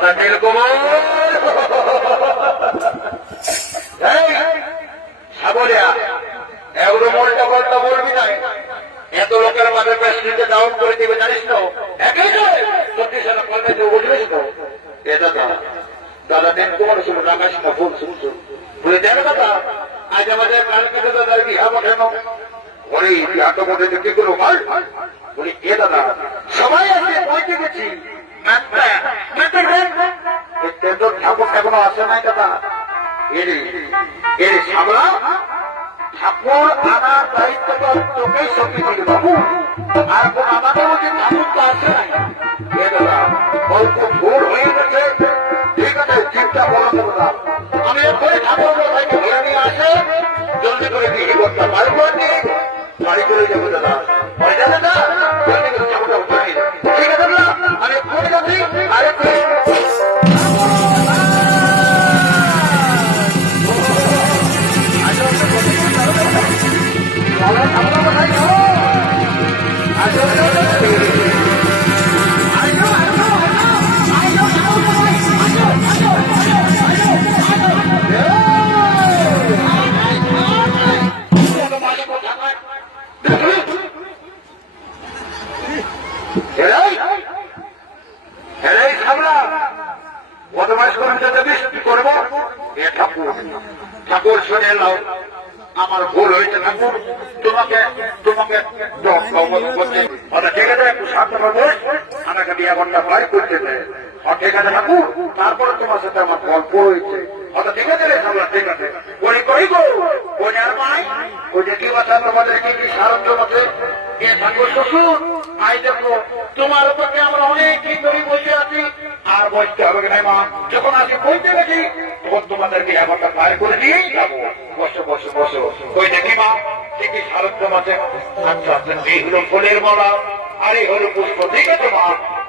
দাদা নীলকমল সাবরিয়া এগুলো মনটা কথা বলবি না। এত লোকের মাঝে প্রেসিডেন্টে ডাউন করে দিবে জানিস তো? চব্বিশ সালে কলেজে বুঝলিস তো? এ দাদা দাদা নীলকমল শুধু রাখাস না, ফুল শুনছো বুঝে দেন কথা। আজ আমাদের কালকে দাদার বিহা পাঠানো ওরে বিহাটা মধ্যে কি করবো ভাই বলি। এ দাদা সবাই আছে পৌঁছে গেছি, ঠাকুর এখনো আসে নাই দাদা। এর সামলা ঠাকুর আনার দায়িত্ব তো তোকেই সঙ্গে দিল বাবু। আর কোন আমাদের মধ্যে ঠাকুর তো আসে নাই। এ দাদা অল্প ভোর হয়ে গেছে, ঠিক আছে চিন্তা করো দাদা। আমি এরপরে ঠাকুর ভাইকে ধরে নিয়ে আসে জলদি করে বিক্রি করতে বাড়ি করে নিয়ে বাড়ি করে যাবো দাদা। দাদা জলদি করে ঠাকুরটা উঠে নিয়ে ঠিক আছে দাদা। আমি করে যাচ্ছি আরেকটু ঠাকুর শুনে নাও আমার ভুল হয়েছে ঠাকুর, তোমাকে তোমাকে ঠিক আছে একটু শান্ত হবে, আমাকে বিয়ে ঘন্টা বাড়ি করতে দেয়। ঠিক আছে ঠাকুর, তারপরে তোমার সাথে আমার গল্প হয়েছে। ঠিক আছে রে সামলা, ঠিক আছে ওই কই গো ওই আর মাই ওই যে কি কথা তোমাদের কি সাহায্য মতে ঠাকুর শ্বশুর আই দেখো তোমার উপরে আমরা অনেক দিন ধরে বসে আছি, আর বসতে হবে না মা। যখন আজকে বইতে গেছি তখন তোমাদেরকে ব্যাপারটা বাইর করে দিয়েই যাবো। বসো বসো বসো। ওই দেখি মা ঠিকই সারঞ্জাম আছে। আচ্ছা আচ্ছা এইগুলো ফুলের মালা আর এই হলো পুষ্প, ঠিক আছে মা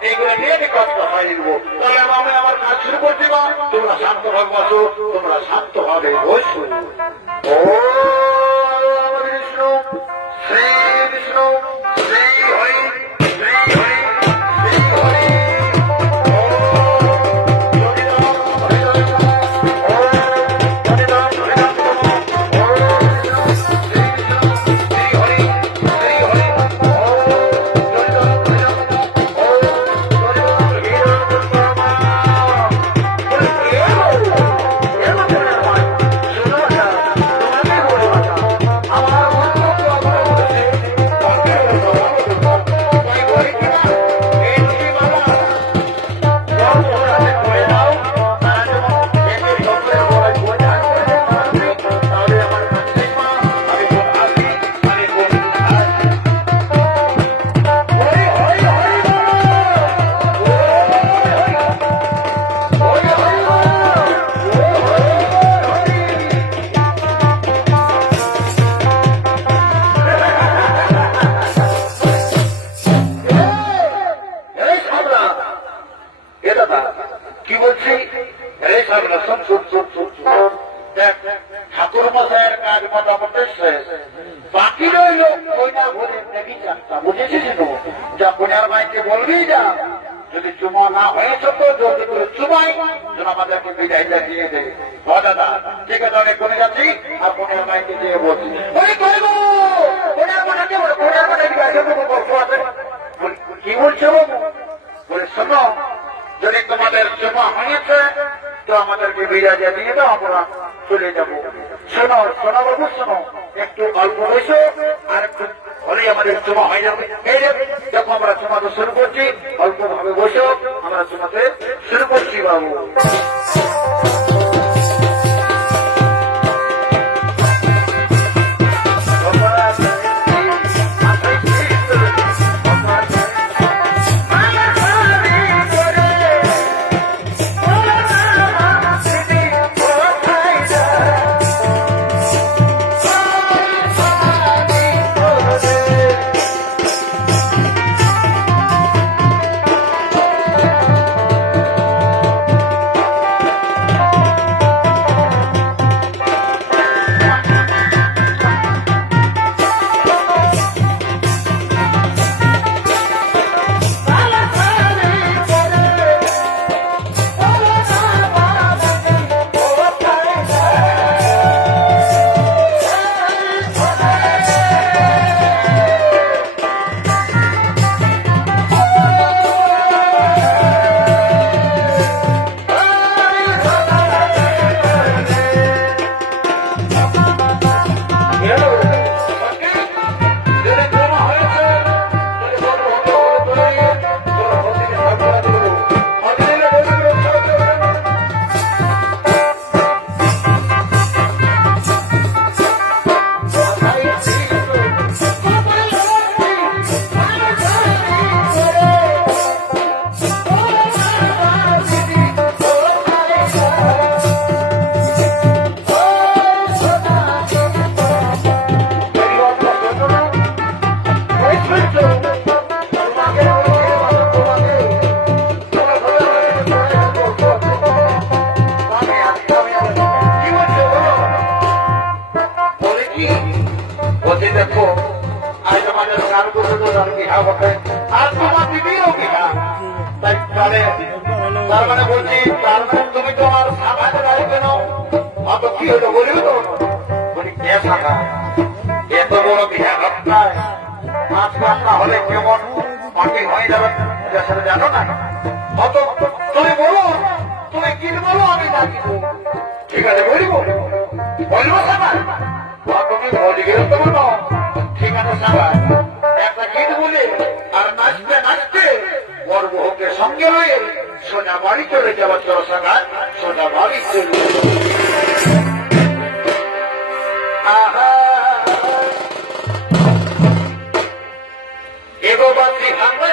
এইগুলো নিয়ে আমি কাজটা হারিয়ে দেবো। তাহলে আমি আমার কাজ শুরু করছি মা। তোমরা শান্ত ভাবে বসো, তোমরা শান্ত ভাবে বসো। ও বিষ্ণু শ্রী বিষ্ণু শ্রী হরি শ্রী হরি শ্রী হরি। ঠাকুর মশাইয়ের কাজ মোটামুটি শেষ, বাকি রইল কইনা ভোরের নেবি চারটা, বুঝেছিস তো? যা কইনার মাইকে বলবি যা, যদি চুমা না হয়েছ তো জলদি করে চুমাই যেন আমাদেরকে বিদায়টা দিয়ে দেয়। ও দাদা ঠিক আছে আমি কোনে যাচ্ছি আর কইনার মাইকে দিয়ে বলছি কি বলছে বাবু? বলে শোনো যদি তোমাদের জমা হয়েছে তো আমাদেরকে বিদায় দিয়ে দাও, আমরা চলে যাবো। শোনো শোনো বাবু শোনো, একটু অল্প বসো আর একটু হলেই আমাদের জমা হয়ে যাবে। এই যখন আমরা জমাতে শুরু করছি অল্প ভাবে বসো, আমরা জমাতে শুরু করছি বাবু। তার মানে বলছি, তার মানে তুমি তো আমার সাকাতে রাখবে না। অত কি হলো বলিও তো, বলি কে সাকা, এত বড় বিহা ঘটনায় মাছ রান্না হলে কেমন মাটি হয়ে যাবে সেটা জানো না। অত তুমি বলো, তুমি কি বলো আমি ডাকিব। ঠিক আছে বলবো, বলবো সাকা, তুমি বলি গেলে তো বলো ঠিক আছে সাকা, একটা গীত বলে আর নাচতে নাচতে ওর বউকে সঙ্গে হয়ে সোজা বাড়ি চলে যাবার চলো সাকা, সোজা বাড়ি চলে। এগো বাতি হাতে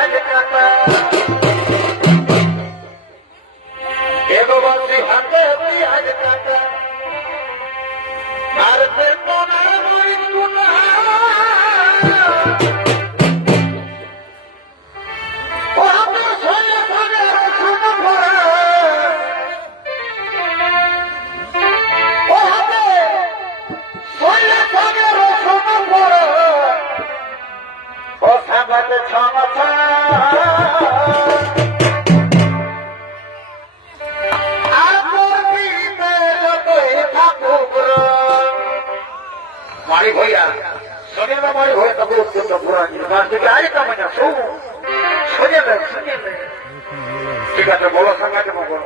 আজ কাটা, এগো বাতি হাতে আজ কাটা, আর কোনার নই কোনা मारी भैया सुने में मारी भैया तब तो पुरानी बात के आज का मजा सुने में ठीक है बोलो संगा के बोलो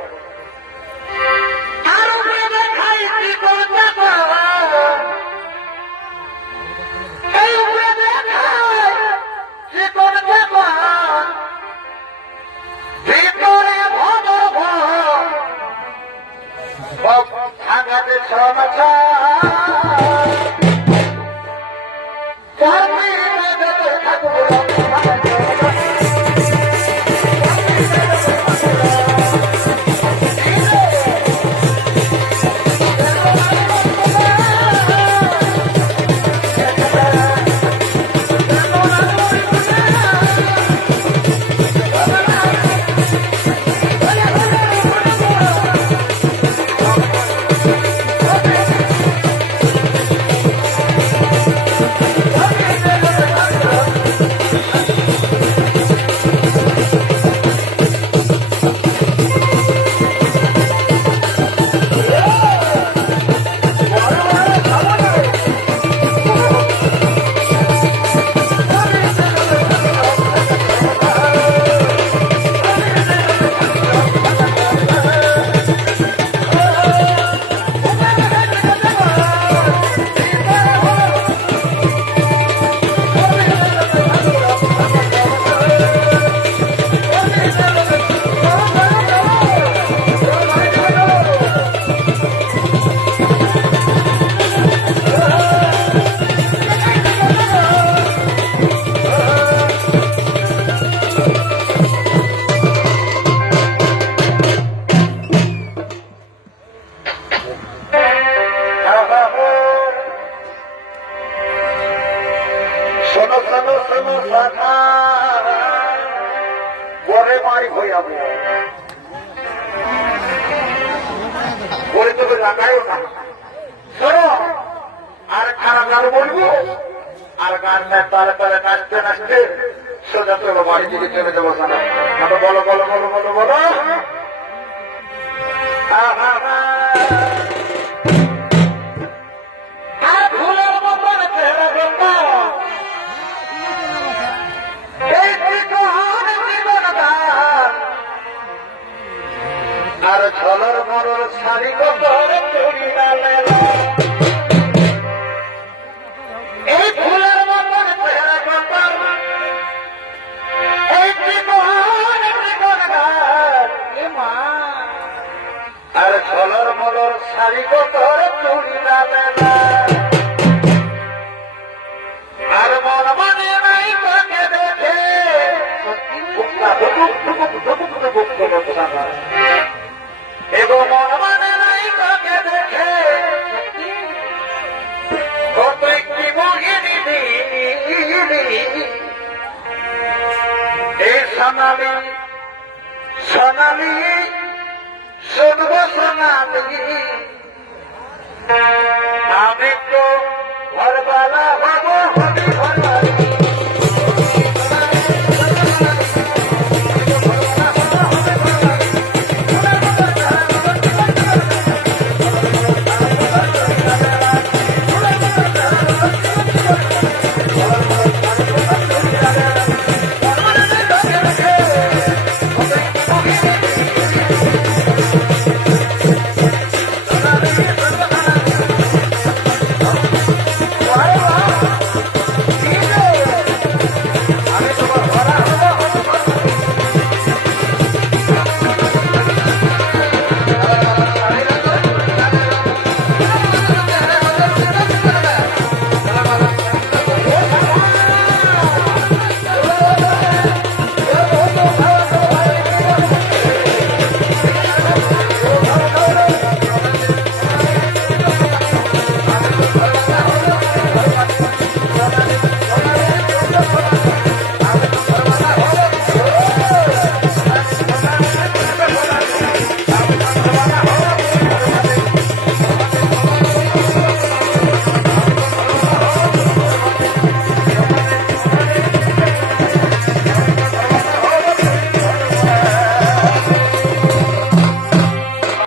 পরে মারি হয়ে যাবো বলে তোকে লাগাইও না। শোনো আর খারাপ গান বলবো আর গানটা তালে তালে নাচতে নাচতে সোজা তোর বাড়ি দিকে চলে যাবো সারা। বলো বলো বলো বলো বলো আর ঝলর মরর শাড়ি কতর চুরি এই ফুলের মতন চেহারা কতর এই মা আর ঝলর মরর শাড়ি কতর চুরি আর মন মানে নাই তাকে দেখে এগো মন মানে নাই তাকে দেখে কত একটি মোহিনী এই সোনালি সোনালি